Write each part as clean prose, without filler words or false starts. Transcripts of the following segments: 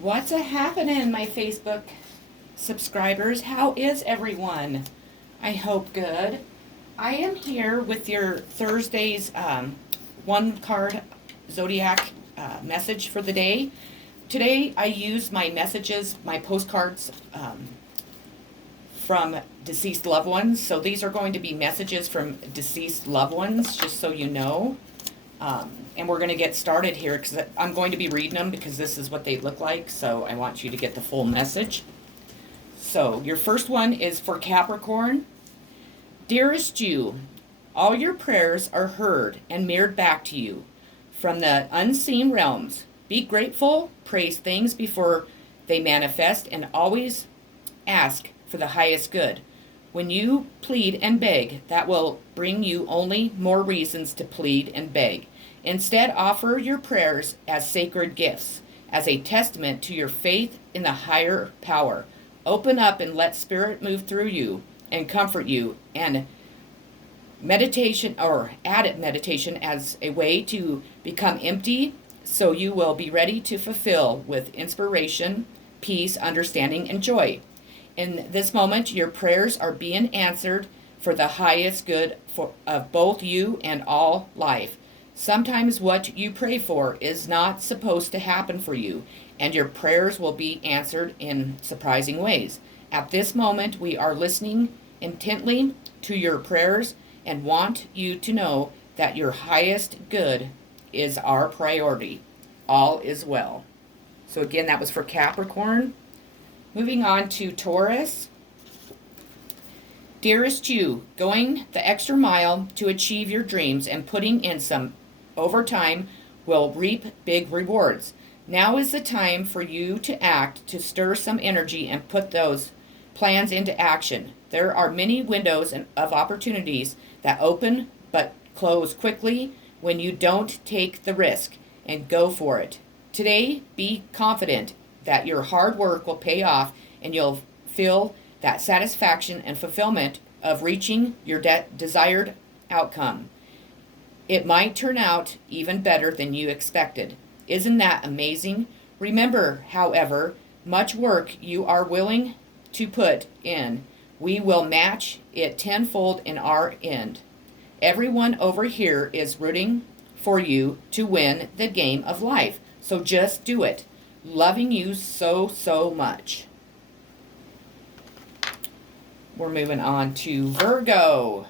What's a happening, my Facebook subscribers? How is everyone? I hope good. I am here with your Thursday's one card zodiac message for the day. Today I use my messages, my postcards from deceased loved ones. So these are going to be messages from deceased loved ones, just so you know. And we're going to get started here because I'm going to be reading them because this is what they look like. So I want you to get the full message. So your first one is for Capricorn. Dearest you, all your prayers are heard and mirrored back to you from the unseen realms. Be grateful, praise things before they manifest, and always ask for the highest good. When you plead and beg, that will bring you only more reasons to plead and beg. Instead, offer your prayers as sacred gifts, as a testament to your faith in the higher power. Open up and let Spirit move through you and comfort you, and meditation or added meditation as a way to become empty so you will be ready to fulfill with inspiration, peace, understanding, and joy. In this moment, your prayers are being answered for the highest good of both you and all life. Sometimes what you pray for is not supposed to happen for you, and your prayers will be answered in surprising ways. At this moment, we are listening intently to your prayers and want you to know that your highest good is our priority. All is well. So again, that was for Capricorn. Moving on to Taurus. Dearest you, going the extra mile to achieve your dreams and putting in some overtime will reap big rewards. Now is the time for you to act, to stir some energy and put those plans into action. There are many windows of opportunities that open but close quickly when you don't take the risk and go for it. Today, be confident that your hard work will pay off and you'll feel that satisfaction and fulfillment of reaching your desired outcome. It might turn out even better than you expected. Isn't that amazing? Remember, however, much work you are willing to put in, we will match it tenfold in our end. Everyone over here is rooting for you to win the game of life, so just do it. Loving you so, so much. We're moving on to Virgo.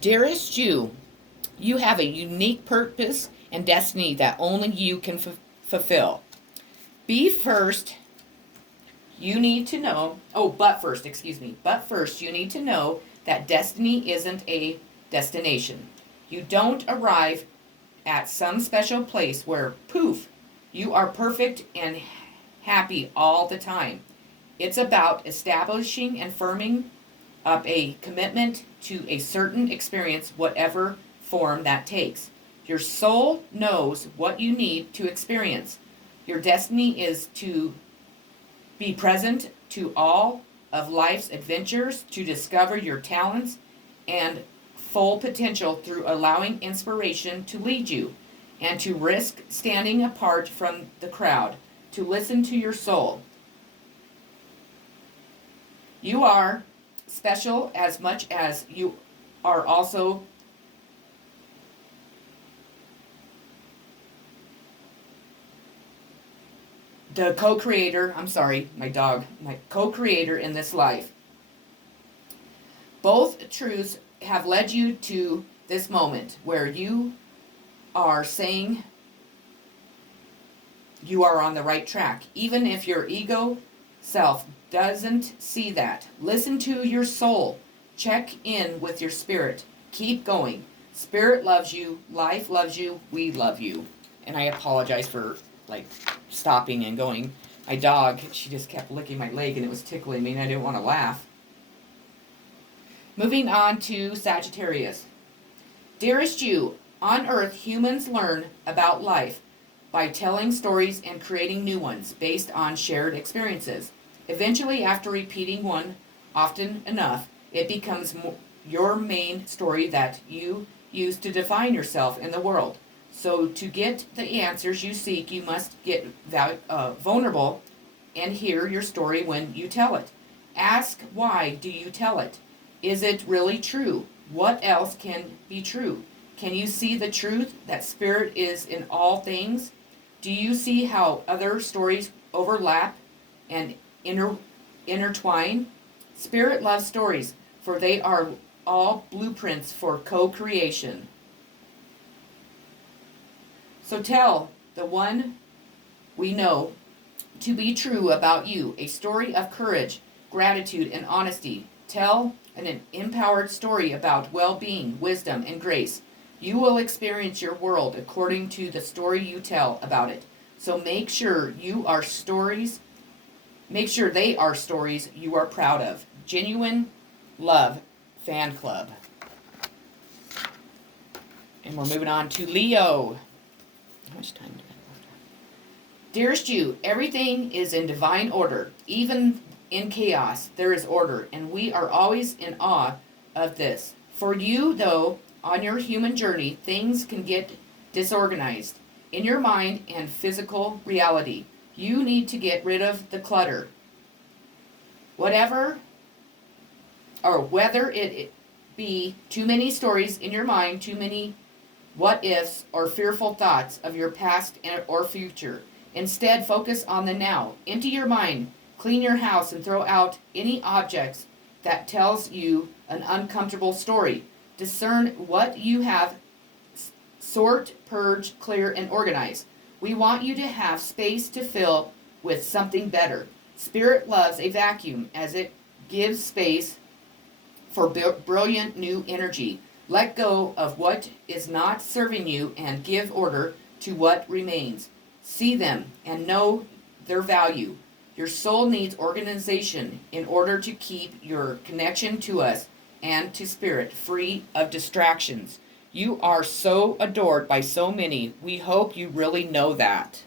Dearest you, you have a unique purpose and destiny that only you can fulfill. But first, you need to know that destiny isn't a destination. You don't arrive at some special place where, poof, you are perfect and happy all the time. It's about establishing and firming up a commitment to a certain experience, whatever form that takes. Your soul knows what you need to experience. Your destiny is to be present to all of life's adventures, to discover your talents and full potential through allowing inspiration to lead you, and to risk standing apart from the crowd, to listen to your soul. You are special as much as you are also the co-creator, my co-creator in this life. Both truths have led you to this moment where you are saying you are on the right track, even if your ego self doesn't see that. Listen to your soul. Check in with your spirit. Keep going. Spirit loves you. Life loves you. We love you. And I apologize for stopping and going. My dog, she just kept licking my leg and it was tickling me and I didn't want to laugh. Moving on to Sagittarius. Dearest you, on earth humans learn about life by telling stories and creating new ones based on shared experiences. Eventually, after repeating one often enough, it becomes your main story that you use to define yourself in the world. So to get the answers you seek, you must get vulnerable and hear your story when you tell it. Ask, why do you tell it? Is it really true? What else can be true? Can you see the truth that spirit is in all things? Do you see how other stories overlap and intertwine? Spirit loves stories, for they are all blueprints for co-creation. So tell the one we know to be true about you, a story of courage, gratitude, and honesty. Tell an empowered story about well-being, wisdom, and grace. You will experience your world according to the story you tell about it. So make sure they are stories you are proud of. Genuine Love Fan Club. And we're moving on to Leo. How much time do I have? Dearest you, everything is in divine order. Even in chaos, there is order, and we are always in awe of this. For you, though, on your human journey, things can get disorganized in your mind and physical reality. You need to get rid of the clutter. Whether it be too many stories in your mind, too many what ifs, or fearful thoughts of your past or future. Instead, focus on the now. Empty your mind, clean your house, and throw out any objects that tells you an uncomfortable story. Discern what you have, sort, purge, clear, and organize. We want you to have space to fill with something better. Spirit loves a vacuum as it gives space for brilliant new energy. Let go of what is not serving you and give order to what remains. See them and know their value. Your soul needs organization in order to keep your connection to us and to spirit free of distractions. You are so adored by so many. We hope you really know that.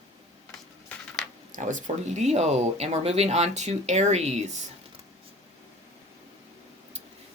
That was for Leo. And we're moving on to Aries.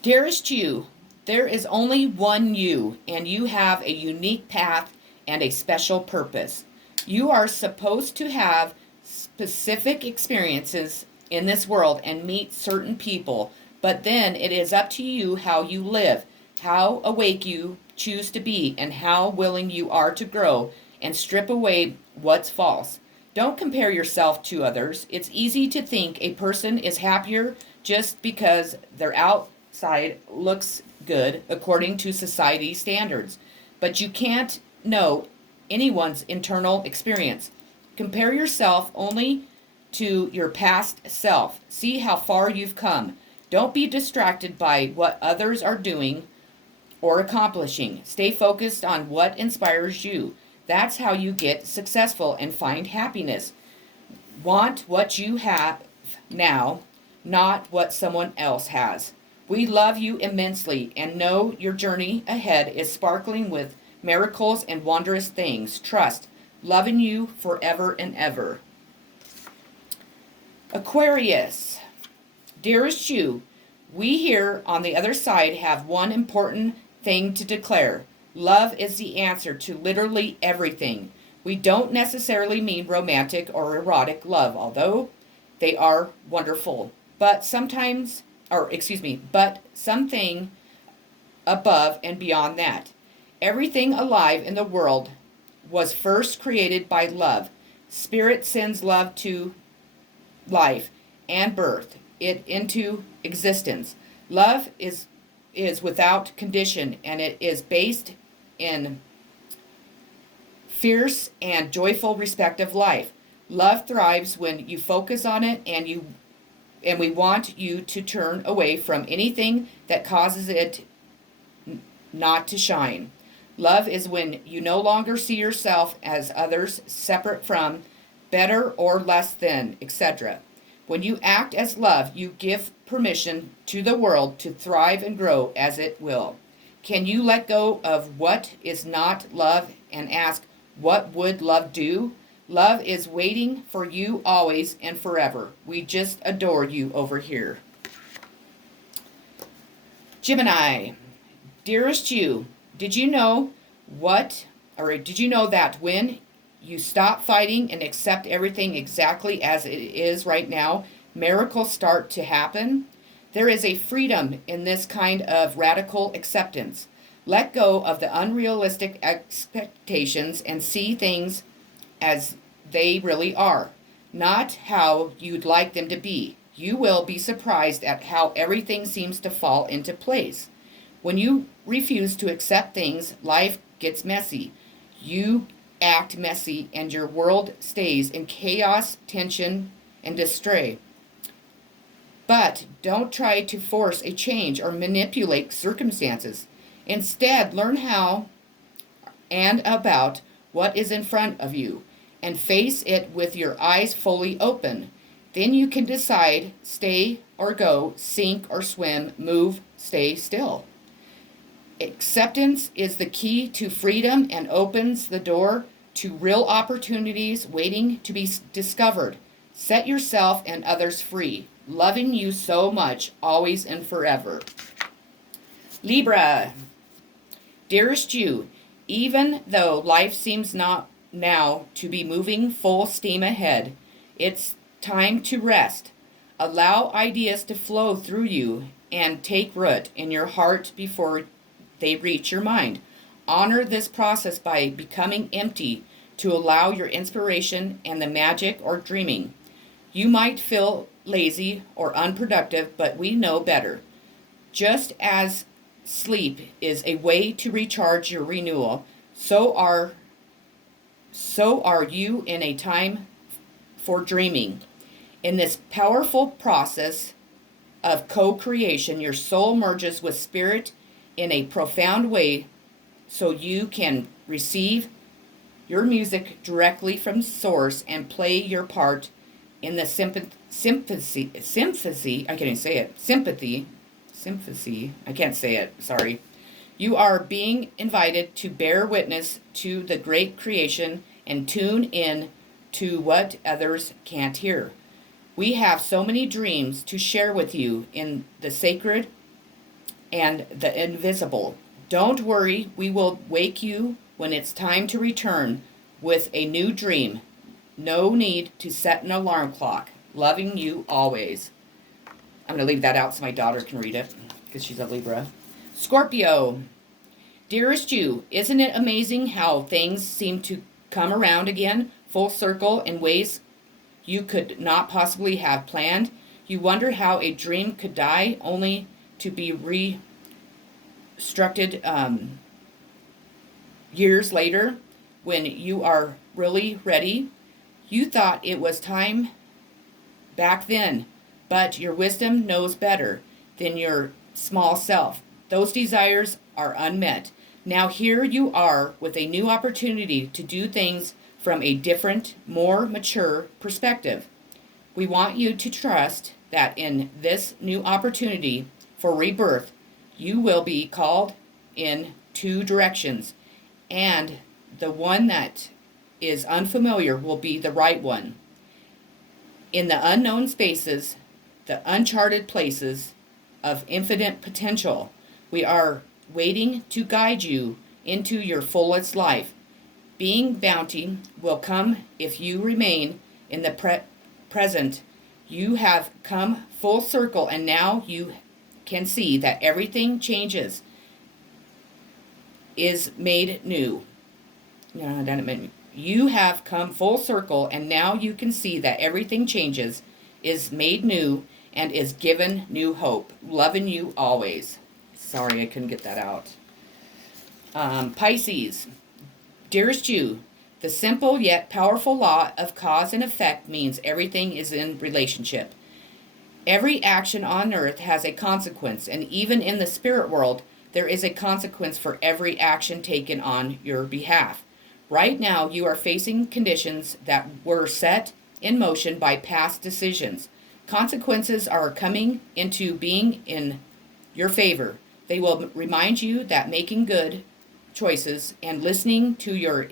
Dearest you, there is only one you, and you have a unique path and a special purpose. You are supposed to have specific experiences in this world and meet certain people, but then it is up to you how you live, how awake you choose to be, and how willing you are to grow and strip away what's false. Don't compare yourself to others. It's easy to think a person is happier just because their outside looks good according to society standards, but you can't know anyone's internal experience. Compare yourself only to your past self. See how far you've come. Don't be distracted by what others are doing or accomplishing. Stay focused on what inspires you. That's how you get successful and find happiness. Want what you have now, not what someone else has. We love you immensely and know your journey ahead is sparkling with miracles and wondrous things. Trust, loving you forever and ever. Aquarius, dearest you, we here on the other side have one important thing to declare. Love is the answer to literally everything. We don't necessarily mean romantic or erotic love, although they are wonderful. But something above and beyond that. Everything alive in the world was first created by love. Spirit sends love to life and birth it into existence. Love is without condition, and it is based in fierce and joyful respect of life. Love thrives when you focus on it, and we want you to turn away from anything that causes it not to shine. Love is when you no longer see yourself as others, separate from, better or less than, etc. When you act as love, you give permission to the world to thrive and grow as it will. Can you let go of what is not love and ask, what would love do? Love is waiting for you always and forever. We just adore you over here. Gemini, dearest you, did you know what Or did you know that when you stop fighting and accept everything exactly as it is right now, miracles start to happen? There is a freedom in this kind of radical acceptance. Let go of the unrealistic expectations and see things as they really are, not how you'd like them to be. You will be surprised at how everything seems to fall into place. When you refuse to accept things, life gets messy. You act messy, and your world stays in chaos, tension, and distress. But don't try to force a change or manipulate circumstances. Instead, learn how and about what is in front of you and face it with your eyes fully open. Then you can decide, stay or go, sink or swim, move, stay still. Acceptance is the key to freedom and opens the door to real opportunities waiting to be discovered. Set yourself and others free, loving you so much, always and forever. Libra, dearest you, even though life seems not now to be moving full steam ahead, it's time to rest. Allow ideas to flow through you and take root in your heart before they reach your mind. Honor this process by becoming empty to allow your inspiration and the magic or dreaming. You might feel lazy or unproductive, but we know better. Just as sleep is a way to recharge your renewal, so are you in a time for dreaming. In this powerful process of co-creation, your soul merges with spirit in a profound way so you can receive your music directly from source and play your part in the sympathy, I can't even say it, sympathy, I can't say it, sorry. You are being invited to bear witness to the great creation and tune in to what others can't hear. We have so many dreams to share with you in the sacred and the invisible. Don't worry, we will wake you when it's time to return with a new dream. No need to set an alarm clock. Loving you always. I'm going to leave that out so my daughter can read it because she's a Libra. Scorpio, dearest you, isn't it amazing how things seem to come around again, full circle in ways you could not possibly have planned? You wonder how a dream could die only to be restructured years later when you are really ready. You thought it was time back then, but your wisdom knows better than your small self. Those desires are unmet. Now here you are with a new opportunity to do things from a different, more mature perspective. We want you to trust that in this new opportunity for rebirth, you will be called in two directions, and the one that is unfamiliar will be the right one. In the unknown spaces, the uncharted places of infinite potential, we are waiting to guide you into your fullest life. Being bounty will come if you remain in the present. You have come full circle, and now you can see that everything changes, is made new. You have come full circle, and now you can see that everything changes, is made new, and is given new hope. Loving you always. Sorry, I couldn't get that out. Pisces, dearest you, the simple yet powerful law of cause and effect means everything is in relationship. Every action on earth has a consequence, and even in the spirit world, there is a consequence for every action taken on your behalf. Right now, you are facing conditions that were set in motion by past decisions. Consequences are coming into being in your favor. They will remind you that making good choices and listening to your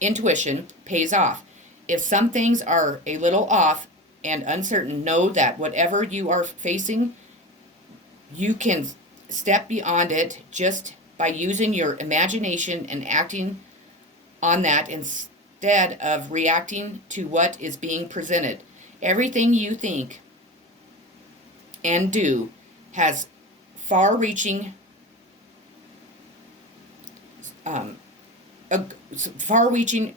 intuition pays off. If some things are a little off and uncertain, know that whatever you are facing, you can step beyond it just by using your imagination and acting on that instead of reacting to what is being presented. Everything you think and do has far-reaching um, far-reaching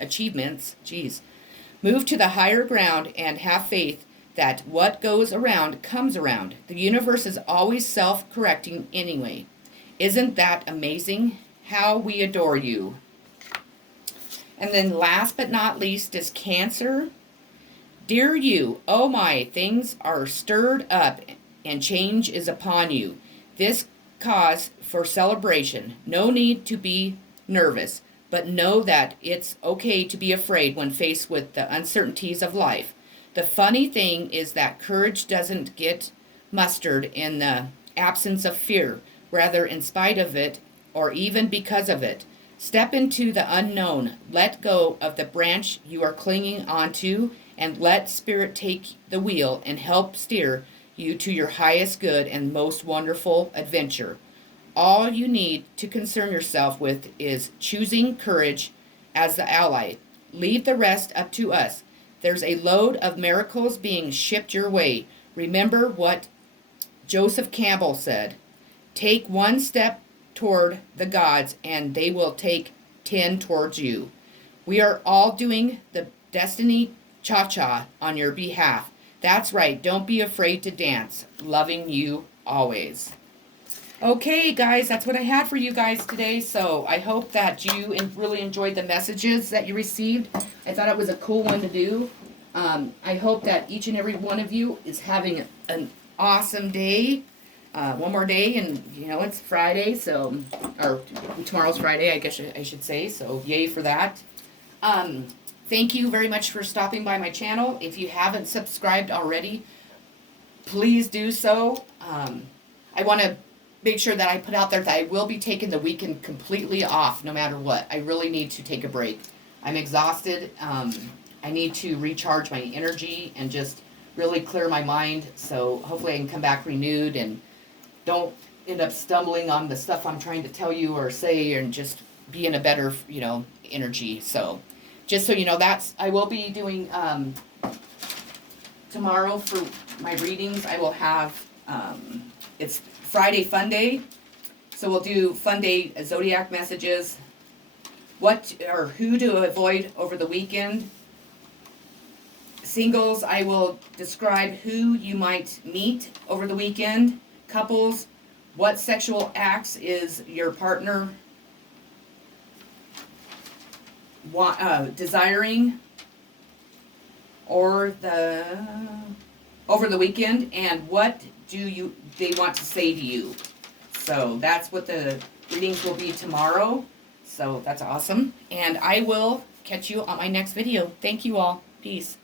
achievements. Geez. Move to the higher ground and have faith that what goes around comes around. The universe is always self-correcting anyway. Isn't that amazing? How we adore you. And then last but not least is Cancer. Dear you, oh my, things are stirred up and change is upon you. This cause for celebration. No need to be nervous, but know that it's okay to be afraid when faced with the uncertainties of life. The funny thing is that courage doesn't get mustered in the absence of fear, rather in spite of it or even because of it. Step into the unknown. Let go of the branch you are clinging onto and let Spirit take the wheel and help steer you to your highest good and most wonderful adventure. All you need to concern yourself with is choosing courage as the ally. Leave the rest up to us. There's a load of miracles being shipped your way. Remember what Joseph Campbell said. Take one step toward the gods and they will take 10 towards you. We are all doing the destiny cha-cha on your behalf. That's right. Don't be afraid to dance. Loving you always. Okay, guys, that's what I had for you guys today. So I hope that you really enjoyed the messages that you received. I thought it was a cool one to do. I hope that each and every one of you is having an awesome day. One more day, and it's Friday, so, or tomorrow's Friday, I guess I should say. So yay for that. Thank you very much for stopping by my channel. If you haven't subscribed already, please do so. I want to make sure that I put out there that I will be taking the weekend completely off no matter what. I really need to take a break. I'm exhausted. I need to recharge my energy and just really clear my mind. So hopefully I can come back renewed and don't end up stumbling on the stuff I'm trying to tell you or say, and just be in a better, energy. So just so you know, I will be doing, tomorrow for my readings, I will have, it's Friday Fun Day. So we'll do Fun Day zodiac messages, what or who to avoid over the weekend. Singles, I will describe who you might meet over the weekend. Couples, what sexual acts is your partner desiring or over the weekend, and what they want to say to you. So that's what the readings will be tomorrow. So that's awesome. And I will catch you on my next video. Thank you all. Peace.